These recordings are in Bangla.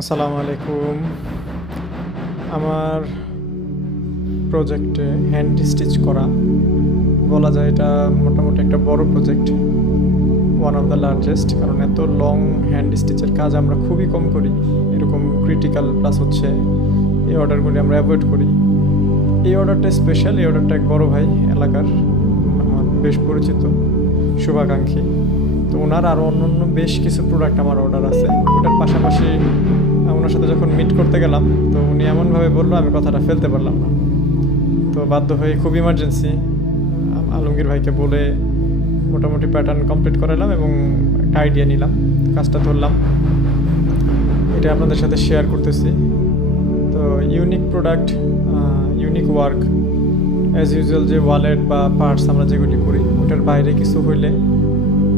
আসসালামু আলাইকুম। আমার প্রজেক্টে হ্যান্ড স্টিচ করা বলা যায় এটা মোটামুটি একটা বড় project, one of the largest. কারণ এত লং হ্যান্ড স্টিচের কাজ আমরা খুবই কম করি, এরকম ক্রিটিক্যাল প্লাস হচ্ছে এই অর্ডারগুলি আমরা অ্যাভয়েড করি। এই অর্ডারটা স্পেশাল, এই অর্ডারটা এক বড় ভাই এলাকার আমার বেশ পরিচিত শুভাকাঙ্ক্ষী, তো ওনার আরও অন্য বেশ কিছু প্রোডাক্ট আমার অর্ডার আছে। ওটার পাশাপাশি ওনার সাথে যখন মিট করতে গেলাম তো উনি এমনভাবে বললো আমি কথাটা ফেলতে পারলাম না, তো বাধ্য হয়ে খুব ইমার্জেন্সি আলমগীর ভাইকে বলে মোটামুটি প্যাটার্ন কমপ্লিট করালাম এবং একটা আইডিয়া নিলাম, কাজটা ধরলাম, এটা আপনাদের সাথে শেয়ার করতেছি। তো unique product, unique work, as usual যে ওয়ালেট বা পার্টস আমরা যেগুলি করি ওটার বাইরে কিছু হইলে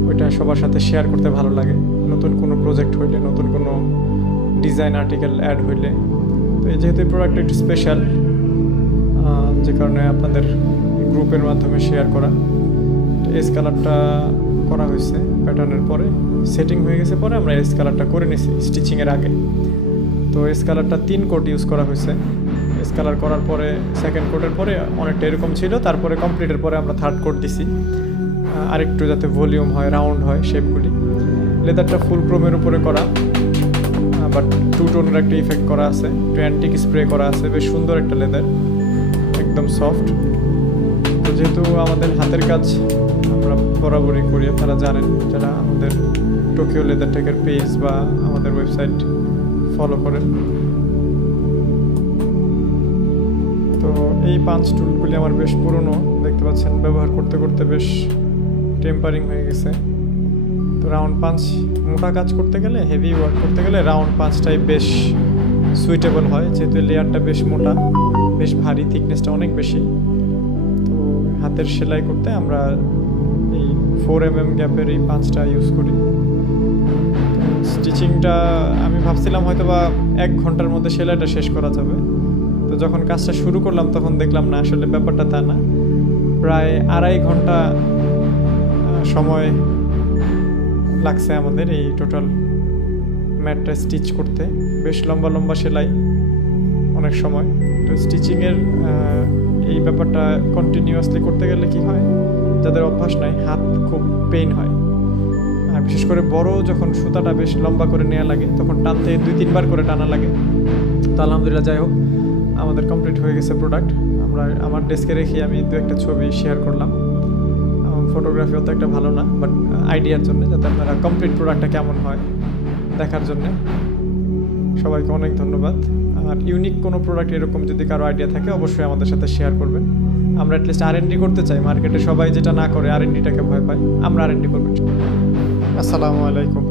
ওইটা সবার সাথে শেয়ার করতে ভালো লাগে। নতুন কোনো প্রজেক্ট হইলে, নতুন কোনো ডিজাইন আর্টিকেল অ্যাড হইলে, তো এই যেহেতু এই প্রোডাক্টটা একটু স্পেশাল, যে কারণে আপনাদের গ্রুপের মাধ্যমে শেয়ার করা। এস কালারটা করা হয়েছে প্যাটার্নের পরে, সেটিং হয়ে গেছে পরে আমরা এস কালারটা করে নিছি স্টিচিংয়ের আগে। তো এস কালারটা 3 কোট ইউজ করা হয়েছে। এস কালার করার পরে সেকেন্ড কোটের পরে অনেকটা এরকম ছিল, তারপরে কমপ্লিটের পরে আমরা থার্ড কোট দিছি আরেকটু যাতে ভলিউম হয়, রাউন্ড হয় শেপগুলি। লেদারটা ফুল ক্রোমের উপরে করা, বাট টু টোনের একটা ইফেক্ট করা আছে, একটু অ্যান্টিক স্প্রে করা আছে, বেশ সুন্দর একটা লেদার, একদম সফট। তো যেহেতু আমাদের হাতের কাজ আমরা বরাবরই করি, আপনারা জানেন যারা আমাদের টোকিও লেদার টেকের পেজ বা আমাদের ওয়েবসাইট ফলো করেন। তো এই পাঁচ টুলগুলি আমার বেশ পুরনো, দেখতে পাচ্ছেন ব্যবহার করতে করতে বেশ টেম্পারিং হয়ে গেছে। তো রাউন্ড পাঞ্চ মোটা কাজ করতে গেলে, হেভি ওয়ার্ক করতে গেলে রাউন্ড পাঞ্চটাই বেশ সুইটেবল হয়, যেহেতু লেয়ারটা বেশ মোটা, বেশ ভারী, থিকনেসটা অনেক বেশি। তো হাতের সেলাই করতে আমরা এই 4mm গ্যাপের এই পাঞ্চটা ইউজ করি। স্টিচিংটা আমি ভাবছিলাম হয়তো বা 1 ঘন্টার মধ্যে সেলাইটা শেষ করা যাবে, তো যখন কাজটা শুরু করলাম তখন দেখলাম না, আসলে ব্যাপারটা তা না। প্রায় 2.5 ঘন্টা সময় লাগছে আমাদের এই টোটাল ম্যাটটা স্টিচ করতে। বেশ লম্বা লম্বা সেলাই অনেক সময়। তো স্টিচিংয়ের এই ব্যাপারটা কন্টিনিউয়াসলি করতে গেলে কি হয়, যাদের অভ্যাস নাই হাত খুব পেইন হয়, আর বিশেষ করে বড় যখন সুতাটা বেশ লম্বা করে নেওয়া লাগে তখন টানতে 2-3 বার করে টানা লাগে। তো আলহামদুলিল্লাহ যাই হোক আমাদের কমপ্লিট হয়ে গেছে প্রোডাক্ট। আমার ডেস্কে রেখে আমি 2-1টা ছবি শেয়ার করলাম। ফটোগ্রাফি অত একটা ভালো না, বাট আইডিয়ার জন্য, যাতে আপনারা কমপ্লিট প্রোডাক্টটা কেমন হয় দেখার জন্য। সবাইকে অনেক ধন্যবাদ। আর ইউনিক কোনো প্রোডাক্ট এরকম যদি কারো আইডিয়া থাকে অবশ্যই আমাদের সাথে শেয়ার করবেন। আমরা অ্যাটলিস্ট R&D করতে চাই, মার্কেটে সবাই যেটা না করে R&Dটাকে ভয় পায়, আমরা R&D করবো। আসসালামু আলাইকুম।